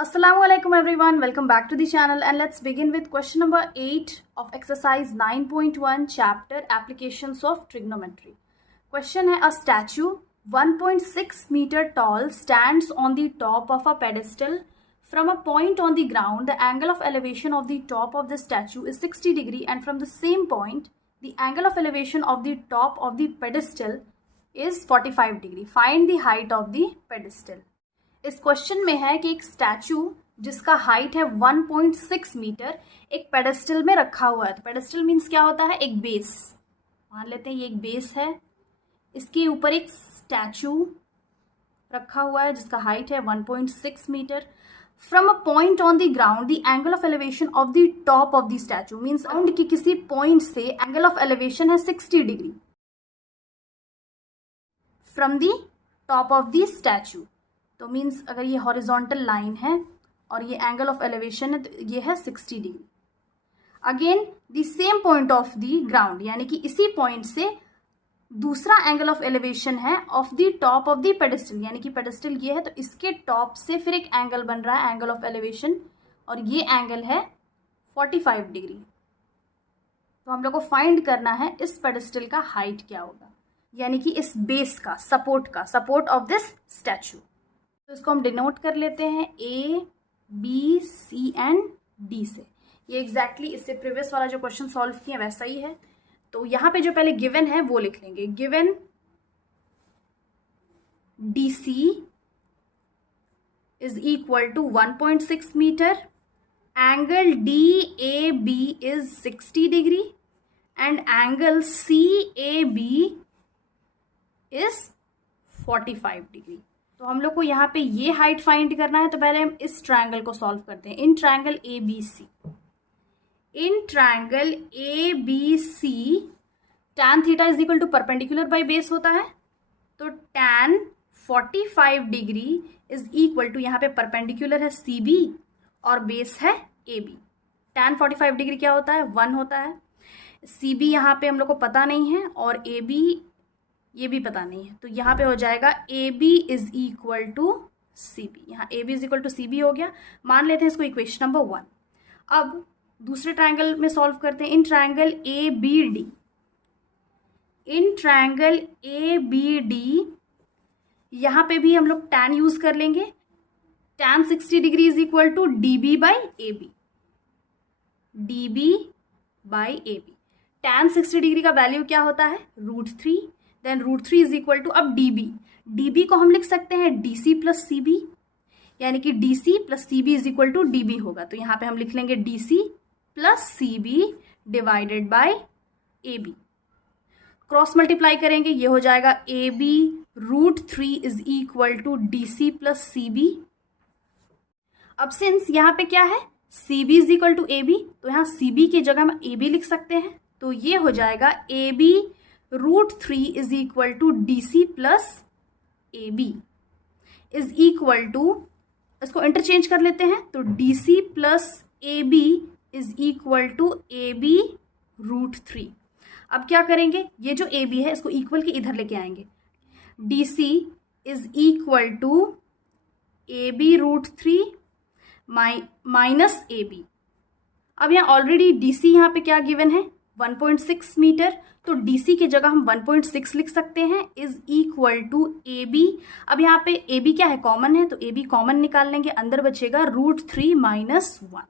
Assalamualaikum everyone, welcome back to the channel and let's begin with question number 8 of exercise 9.1 chapter applications of trigonometry. Question है, a statue 1.6 meter tall stands on the top of a pedestal from a point on the ground. The angle of elevation of the top of the statue is 60 degree and from the same point the angle of elevation of the top of the pedestal is 45 degree. Find the height of the pedestal. इस question में है कि एक statue जिसका height है 1.6 metre एक pedestal में रखा हुआ है। तो पेडेस्टल मीन्स क्या होता है? एक बेस। मान लेते हैं ये एक बेस है, इसके ऊपर एक स्टैचू रखा हुआ है जिसका हाइट है 1.6 metre. From a point on the ground the angle of elevation of the top of the statue means ground की किसी पॉइंट से एंगल ऑफ एलिवेशन है 60 degree from the top of the statue. तो means अगर ये horizontal line है और ये एंगल ऑफ एलिवेशन है तो ये है 60 degree. Again the same point of the ground यानी कि इसी पॉइंट से दूसरा एंगल ऑफ एलिवेशन है of the top of the pedestal यानी कि पेडेस्टल ये है तो इसके टॉप से फिर एक एंगल बन रहा है एंगल ऑफ एलिवेशन और ये एंगल है 45 डिग्री। तो हम लोग को फाइंड करना है इस पेडेस्टल का हाइट क्या होगा यानी कि इस बेस का सपोर्ट ऑफ दिस स्टैचू। तो इसको हम डिनोट कर लेते हैं A, B, C and D से। ये एग्जैक्टली इससे प्रीवियस वाला जो क्वेश्चन सॉल्व किया वैसा ही है। तो यहाँ पे जो पहले गिवन है वो लिख लेंगे। Given DC is equal to 1.6 metre, angle DAB is 60 degree and angle CAB is 45 degree. तो हम लोग को यहाँ पे ये हाइट फाइंड करना है। तो पहले हम इस ट्रायंगल को सॉल्व करते हैं। In triangle ABC tan theta is equal to perpendicular by base होता है। तो tan 45 degree is equal to यहाँ पे परपेंडिकुलर है CB और बेस है AB। tan 45 डिग्री क्या होता है? 1 होता है। CB यहाँ पे हम लोग को पता नहीं है और AB ये भी पता नहीं है। तो यहाँ पे हो जाएगा AB is equal to CB। यहाँ AB is equal to CB हो गया। मान लेते हैं इसको इक्वेशन नंबर 1। अब दूसरे ट्रायंगल में सॉल्व करते हैं। इन ट्रायंगल ABD यहाँ पे भी हम लोग tan यूज कर लेंगे। tan 60 degree is equal to DB by AB। tan 60 degree का वैल्यू क्या होता है? √3। देन √3 इज इक्वल टू अब DB को हम लिख सकते हैं DC प्लस CB यानी कि DC plus CB is equal to DB होगा। तो यहाँ पे हम लिख लेंगे DC plus CB divided by AB। Cross multiply करेंगे ये हो जाएगा AB √3 is equal to DC plus CB। अब सिंस यहाँ पे क्या है CB is equal to AB तो यहाँ CB की जगह हम AB लिख सकते हैं। तो ये हो जाएगा AB √3 is equal to DC plus AB is equal to, इसको इंटरचेंज कर लेते हैं। तो DC plus AB is equal to AB √3। अब क्या करेंगे? ये जो AB है इसको इक्वल के इधर लेके आएंगे। DC is equal to AB √3 minus AB। अब यहाँ ऑलरेडी DC यहाँ पे क्या गिवन है? 1.6 मीटर। तो DC की जगह हम 1.6 लिख सकते हैं इज इक्वल टू AB। अब यहाँ पे AB क्या है? कॉमन है तो AB कॉमन निकाल लेंगे, अंदर बचेगा √3 minus 1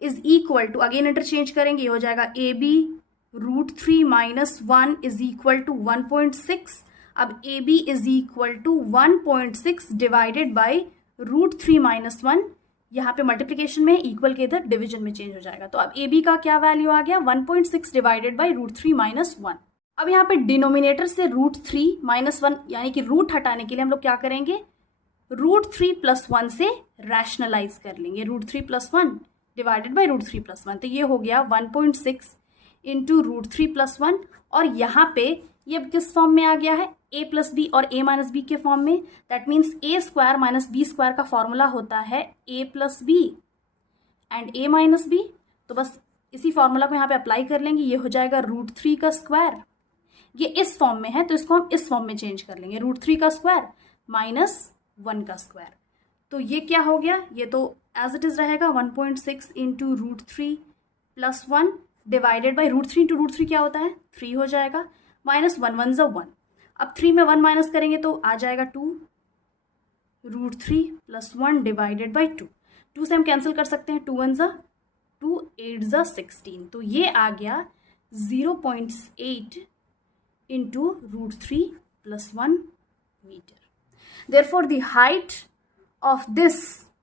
is equal to, again interchange करेंगे ये हो जाएगा AB √3 minus 1 is equal to 1.6। अब AB is equal to 1.6 divided by √3 minus 1। यहाँ पे मल्टीप्लिकेशन में इक्वल के इधर डिवीजन में चेंज हो जाएगा। तो अब AB का क्या वैल्यू आ गया? 1.6 डिवाइडेड बाई √3 माइनस 1। अब यहाँ पे डिनोमिनेटर से √3 माइनस 1 यानी कि रूट हटाने के लिए हम लोग क्या करेंगे? √3 प्लस 1 से रैशनलाइज कर लेंगे। √3 प्लस 1 डिवाइडेड बाई √3 प्लस 1 तो ये हो गया 1.6 इंटू √3 प्लस 1। और यहाँ पे ये किस फॉर्म में आ गया है? A प्लस बी और A माइनस बी के फॉर्म में। That means A square minus B square का फॉर्मूला होता है A plus b and A minus b. तो बस इसी फॉर्मूला को यहाँ पे अप्लाई कर लेंगे। ये हो जाएगा √3 का स्क्वायर। ये इस फॉर्म में है तो इसको हम इस फॉर्म में चेंज कर लेंगे। √3 का स्क्वायर माइनस 1 का स्क्वायर। तो तो ये क्या हो गया, ये तो एज इट इज़ रहेगा 1.6 into √3 plus 1 divided by √3 into √3 क्या होता है 3 हो जाएगा, माइनस 1 1 ज़ा 1। अब 3 में 1 माइनस करेंगे तो आ जाएगा 2 √3 प्लस 1 डिवाइडेड बाई 2। 2 से हम कैंसिल कर सकते हैं, 2 1 ज़ा 2 8 ज़ा 16। तो ये आ गया 0.8 into √3 plus 1 metre. Therefore, the height of this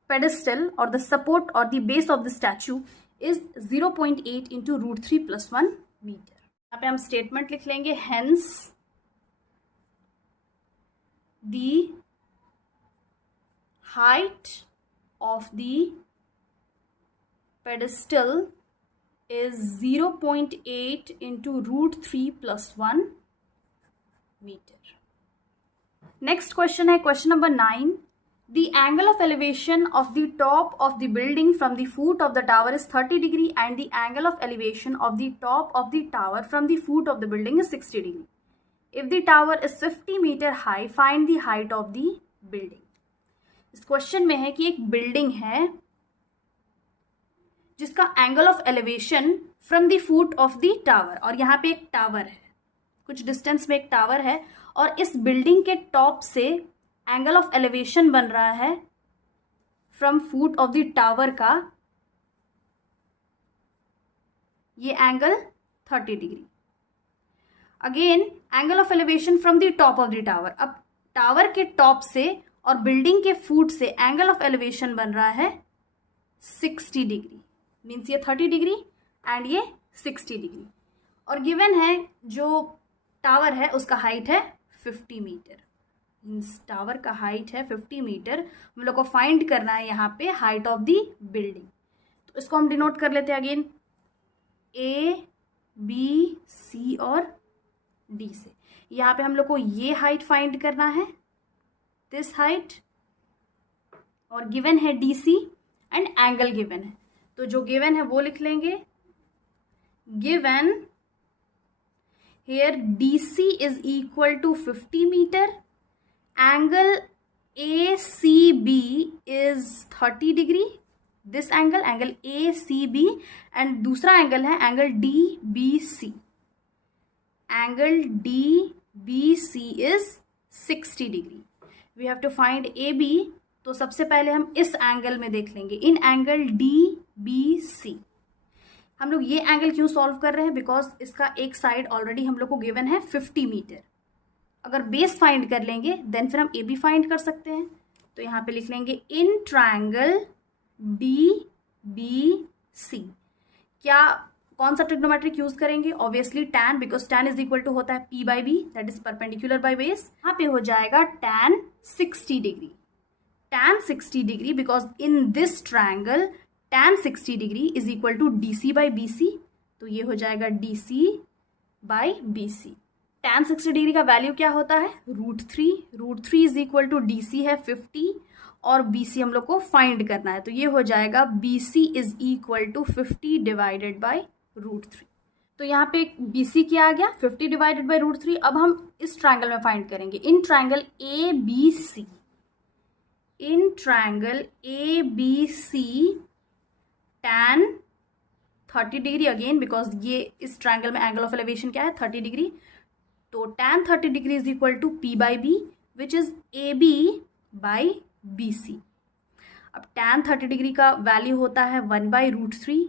pedestal or the support or the base of the statue is 0.8 into √3 plus 1 meter. यहाँ पे हम स्टेटमेंट लिख लेंगे, hence the height of the pedestal is 0.8 into √3 plus 1 meter. Next question है question number 9। The angle of elevation of the top of the building from the foot of the tower is 30 degree and the angle of elevation of the top of the tower from the foot of the building is 60 degree. If the tower is 50 metre high find the height of the building. इस question में है कि एक building है जिसका angle of elevation from the foot of the tower, और यहाँ पे एक टावर है, कुछ डिस्टेंस में एक टावर है, और इस बिल्डिंग के टॉप से एंगल ऑफ एलिवेशन बन रहा है from foot of the tower का, ये angle 30 degree. Again angle of elevation from the top of the tower, अब टावर के टॉप से और बिल्डिंग के फुट से एंगल ऑफ एलिवेशन बन रहा है 60 डिग्री, मीन्स ये 30 डिग्री एंड ये 60 डिग्री। और गिवन है जो टावर है उसका हाइट है 50 मीटर, मीन्स टावर का हाइट है 50 मीटर। हम लोग को फाइंड करना है यहाँ पे हाइट ऑफ द बिल्डिंग। तो इसको हम डिनोट कर लेते हैं अगेन A, B, C और D से। यहाँ पे हम लोग को ये हाइट फाइंड करना है, दिस हाइट, और गिवन है DC एंड एंगल गिवन है, तो जो गिवन है वो लिख लेंगे। Given here DC is equal to 50 meter, angle ACB is 30 degree, this angle ACB, and दूसरा एंगल है angle DBC, angle DBC is 60 degree. We have to find AB, तो सबसे पहले हम इस एंगल में देख लेंगे, इन एंगल DBC। हम लोग ये एंगल क्यों सॉल्व कर रहे हैं, बिकॉज इसका एक साइड ऑलरेडी हम लोग को गिवन है 50 मीटर। अगर बेस फाइंड कर लेंगे देन फिर हम ए बी फाइंड कर सकते हैं। तो यहाँ पे लिख लेंगे इन ट्रायंगल DBC। क्या कौन सा ट्रिग्नोमेट्रिक यूज करेंगे, obviously tan, because tan is equal to होता है P by b, that is perpendicular by base. यहाँ पे हो जाएगा tan 60 degree, tan 60 degree, because in this triangle tan 60 degree is equal to DC by BC, तो ये हो जाएगा DC by BC। tan 60 degree का वैल्यू क्या होता है √3 इज इक्वल टू DC है 50 और BC हम लोग को फाइंड करना है, तो ये हो जाएगा BC is equal to 50 divided by √3। तो यहाँ पे BC क्या आ गया 50 डिवाइडेड बाई √3। अब हम इस ट्रायंगल में फाइंड करेंगे इन triangle ABC, in triangle ABC tan 30 degree, again because ये इस ट्रायंगल में एंगल ऑफ एलिवेशन क्या है 30 डिग्री, तो tan 30 degree is equal to P by B which is AB by BC। अब tan 30 डिग्री का वैल्यू होता है 1 बाई √3,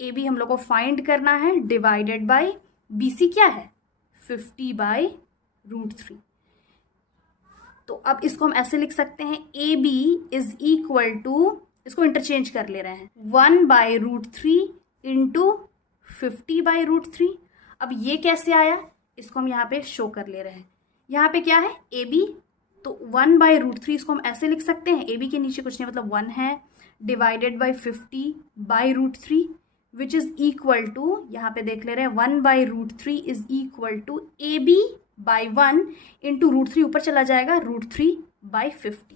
AB हम लोग को फाइंड करना है डिवाइडेड बाई BC क्या है 50 बाई √3। तो अब इसको हम ऐसे लिख सकते हैं AB इज इक्वल टू, इसको इंटरचेंज कर ले रहे हैं 1 बाई √3 इंटू 50 बाई √3। अब ये कैसे आया, इसको हम यहाँ पे शो कर ले रहे हैं। यहाँ पे क्या है AB, तो 1 बाई √3 इसको हम ऐसे लिख सकते हैं, AB के नीचे कुछ नहीं मतलब 1 है, divided by 50 by √3 which is equal to, यहाँ पे देख ले रहे हैं 1 by √3 is equal to AB by 1 into √3 ऊपर चला जाएगा √3 बाई 50।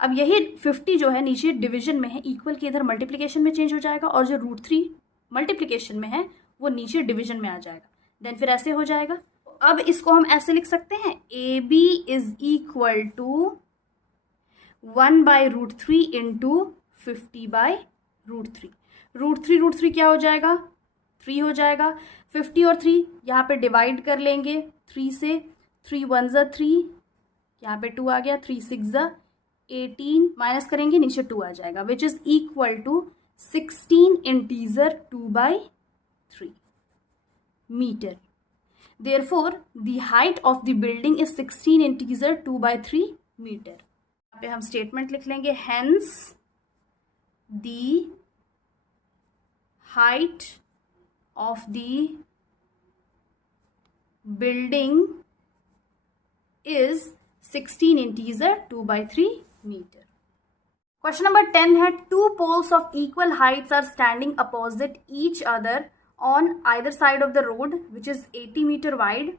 अब यही 50 जो है नीचे डिवीजन में है, इक्वल की इधर मल्टीप्लिकेशन में चेंज हो जाएगा, और जो √3 मल्टीप्लिकेशन में है वो नीचे डिवीजन में आ जाएगा, देन फिर ऐसे हो जाएगा। अब इसको हम ऐसे लिख सकते हैं AB is equal to 1/√3 into 50/√3। Root three क्या हो जाएगा, 3 हो जाएगा। 50 और 3 यहाँ पे डिवाइड कर लेंगे 3 से, 3 1 ज़ा 3, यहाँ पे 2 आ गया, 3 6 ज़ा 18, माइनस करेंगे नीचे 2 आ जाएगा, which is equal to 16 integer 2/3 metre. Therefore, the height of the building is 16 integer 2/3 metre. यहाँ पे हम स्टेटमेंट लिख लेंगे, hence the height of the building is 16 integer 2/3 metre. Question number 10 है, two poles of equal heights are standing opposite each other on either side of the road which is 80 meter wide.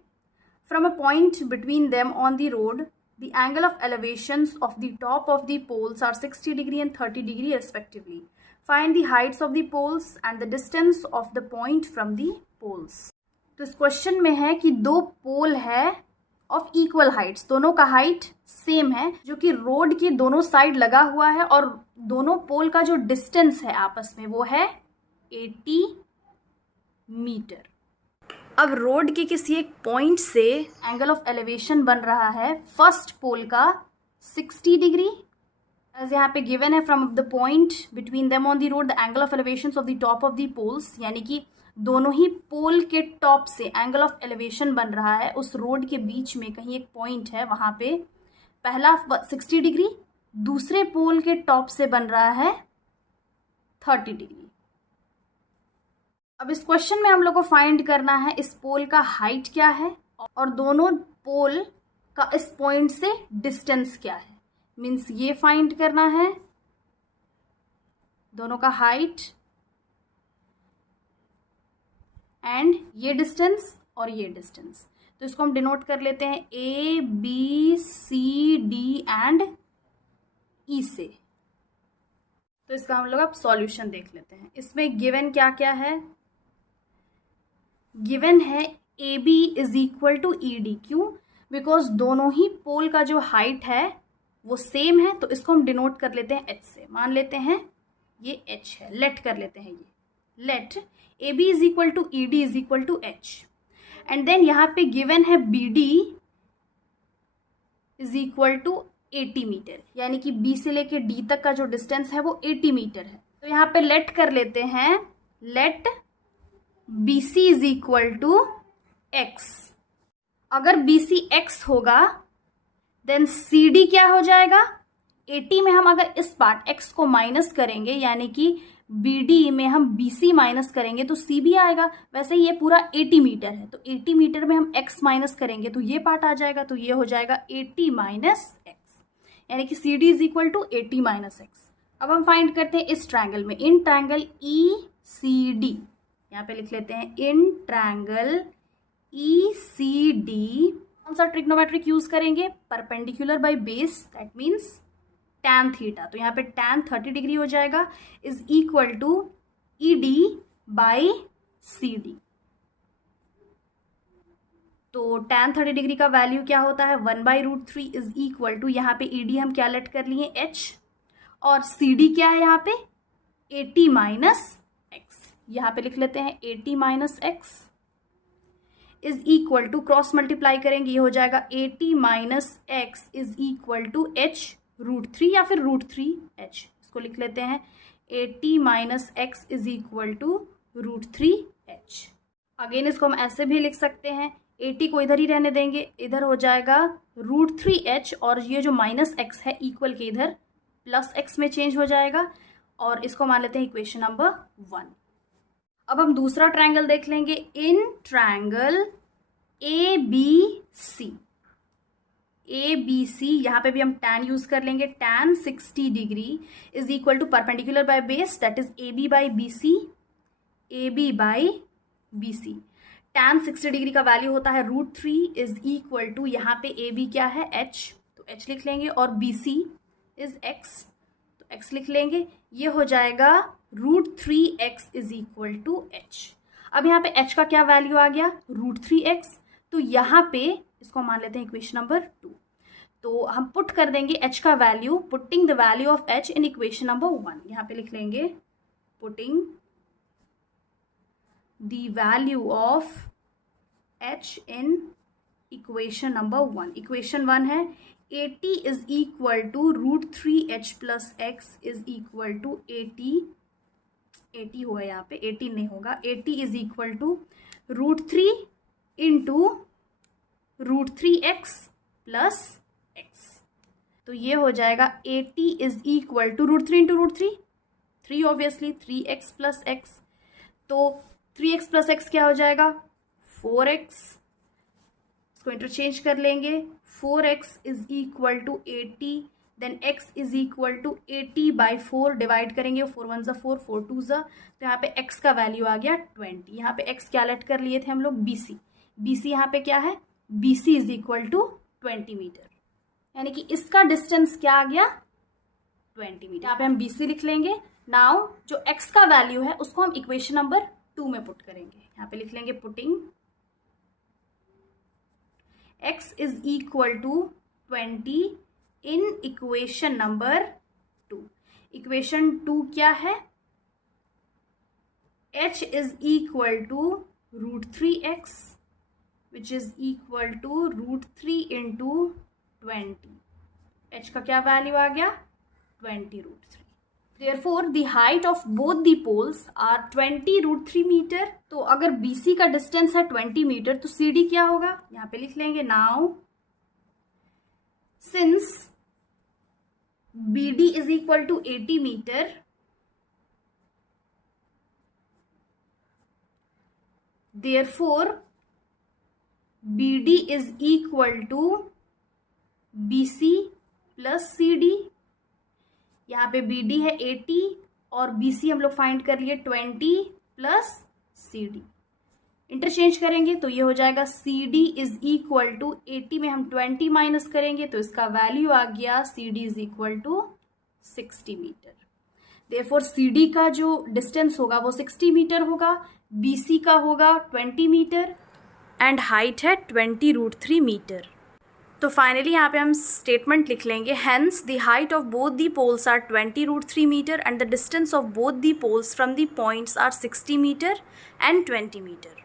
From a point between them on the road, the angle of elevations of the top of the poles are 60 degree and 30 degree respectively. Find the heights of the poles and the distance of the point from the poles. तो इस question में है कि दो पोल है of equal Heights, दोनों का height same है, जो कि रोड के दोनों साइड लगा हुआ है, और दोनों पोल का जो डिस्टेंस है आपस में वो है 80 मीटर। अब रोड के किसी एक पॉइंट से एंगल ऑफ एलिवेशन बन रहा है फर्स्ट पोल का 60 डिग्री, एज यहाँ पे गिवन है, from the point between them on the road the angle of elevation of the top of the poles, यानी कि दोनों ही पोल के टॉप से एंगल ऑफ एलिवेशन बन रहा है। उस रोड के बीच में कहीं एक पॉइंट है, वहां पे पहला 60 डिग्री, दूसरे पोल के टॉप से बन रहा है 30 डिग्री। अब इस क्वेश्चन में हम लोग को फाइंड करना है इस पोल का हाइट क्या है और दोनों पोल का इस पॉइंट से डिस्टेंस क्या है। मीन्स ये फाइंड करना है दोनों का हाइट एंड ये डिस्टेंस और ये डिस्टेंस। तो इसको हम डिनोट कर लेते हैं A B C D and E से। तो इसका हम लोग अब सॉल्यूशन देख लेते हैं। इसमें गिवन क्या क्या है, गिवन है AB is equal to ED। क्यों? बिकॉज दोनों ही पोल का जो हाइट है वो सेम है, तो इसको हम डिनोट कर लेते हैं H से। मान लेते हैं ये H है, लेट कर लेते हैं ये, let AB is equal to ED is equal to H। And then यहाँ पे गिवन है BD is equal to 80 metre, यानी कि B से लेके D तक का जो डिस्टेंस है वो 80 मीटर है। तो यहाँ पे लेट कर लेते हैं, let BC is equal to X। अगर BC X होगा देन CD क्या हो जाएगा, 80 में हम अगर इस पार्ट X को माइनस करेंगे, यानी कि BD में हम BC माइनस करेंगे तो CB आएगा। वैसे ये पूरा 80 मीटर है, तो 80 मीटर में हम X माइनस करेंगे तो ये पार्ट आ जाएगा, तो ये हो जाएगा 80 माइनस X, यानी कि CD is equal to 80 minus X। अब हम फाइंड करते हैं इस ट्रायंगल में, इन ट्रायंगल ECD, यहाँ पे लिख लेते हैं इन ट्रायंगल ECD कौन सा ट्रिग्नोमेट्रिक यूज करेंगे, perpendicular by base, that means tan theta. तो यहाँ पे tan 30 डिग्री हो जाएगा, is equal to ED by CD। तो tan 30 डिग्री का वैल्यू क्या होता है, 1/√3 इज इक्वल टू, यहाँ पे ED हम क्या लेट कर लिए H, और CD क्या है यहाँ पे 80 माइनस X। यहाँ पे लिख लेते हैं 80 minus X is equal to, cross multiply करेंगे ये हो जाएगा 80 minus X is equal to H√3 या फिर √3H। इसको लिख लेते हैं 80 minus X is equal to √3H। Again इसको हम ऐसे भी लिख सकते हैं, 80 को इधर ही रहने देंगे, इधर हो जाएगा √3H, और ये जो माइनस X है इक्वल के इधर प्लस X में चेंज हो जाएगा, और इसको मान लेते हैं इक्वेशन नंबर 1। अब हम दूसरा ट्रायंगल देख लेंगे, इन ट्रायंगल ABC। ABC यहाँ पे भी हम tan यूज कर लेंगे, tan 60 degree is equal to perpendicular by base, that is AB by BC, AB by BC। tan 60 degree का वैल्यू होता है √3 इज इक्वल टू, यहाँ पे AB क्या है H, तो H लिख लेंगे, और BC इज X, तो X लिख लेंगे, ये हो जाएगा √3X is equal to H। अब यहाँ पे H का क्या वैल्यू आ गया, √3X, तो यहाँ पे इसको मान लेते हैं इक्वेशन नंबर 2। तो हम पुट कर देंगे h का value, putting the value of h in equation number 1। यहाँ पे लिख लेंगे putting the value of h in equation number 1। Equation 1 है 80 is equal to √3h plus x is equal to 80 होगा, यहाँ पे 18 नहीं होगा, 80 is equal to √3 into √3x plus x। तो ये हो जाएगा 80 is equal to √3 into √3, 3 obviously 3x plus x। तो 3x प्लस x क्या हो जाएगा 4x, इसको इंटरचेंज कर लेंगे, 4x is equal to 80, then x is equal to 80 by 4 divide करेंगे, 4 1 ज़ा 4, 4 2 ज़ा, तो यहाँ पे x का वैल्यू आ गया 20। यहाँ पे x क्या लेट कर लिए थे हम लोग BC यहाँ पे क्या है BC is equal to 20 metre, यानी कि इसका डिस्टेंस क्या आ गया 20 मीटर। यहाँ पे हम BC लिख लेंगे। नाउ जो x का वैल्यू है उसको हम इक्वेशन नंबर 2 में पुट करेंगे। यहाँ पे लिख लेंगे putting x is equal to 20 in equation number 2। Equation 2 क्या है h is equal to √3x which is equal to √3 into 20। h का क्या वैल्यू आ गया 20 √3। Therefore, the height of both the poles are 20 √3 metre. तो अगर BC का distance है 20 मीटर तो CD क्या होगा, यहाँ पे लिख लेंगे now since BD is equal to 80 metre, therefore BD is equal to BC plus CD। यहाँ पे BD है 80 और BC हम लोग फाइंड कर लिए 20 प्लस CD। इंटरचेंज करेंगे तो ये हो जाएगा CD इज इक्वल टू 80 में हम 20 माइनस करेंगे तो इसका वैल्यू आ गया CD is equal to 60 metre. Therefore CD का जो डिस्टेंस होगा वो 60 मीटर होगा, BC का होगा 20 मीटर एंड हाइट है 20 √3 मीटर। तो फाइनली यहाँ पे हम स्टेटमेंट लिख लेंगे hence the height of both the poles are 20 √3 metre and the distance of both the poles from the points are 60 metre and 20 metre.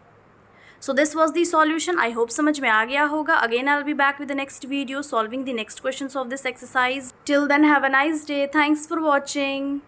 So this was the solution. I hope समझ में आ गया होगा। Again I will be back with the next video solving the next questions of this exercise. Till then have a nice day. Thanks for watching.